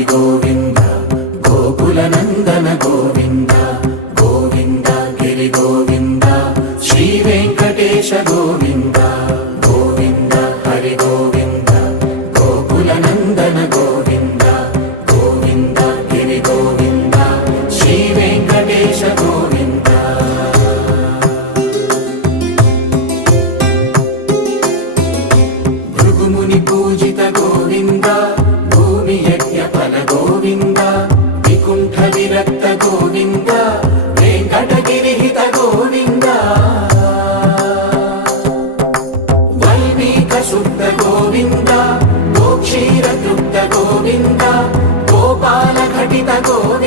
హరి గోవింద గోకుల నందన గోవింద గోవింద గిరి గోవింద శ్రీ వెంకటేశ గోవింద గోవింద హరి గోవింద గోకుల నందన గోవింద గోవింద గిరి గోవింద శ్రీ వెంకటేశ గోవింద భృగుముని పూజిత గోవింద భూమి యజ్ఞ ఫల గోవింద వికుంఠ విరక్త గోవింద వెంకటగిరిహిత గోవింద వైదిక శుద్ధ గోవింద గోక్షీర తృప్త గోవింద గోపాల ఘటిత గోవింద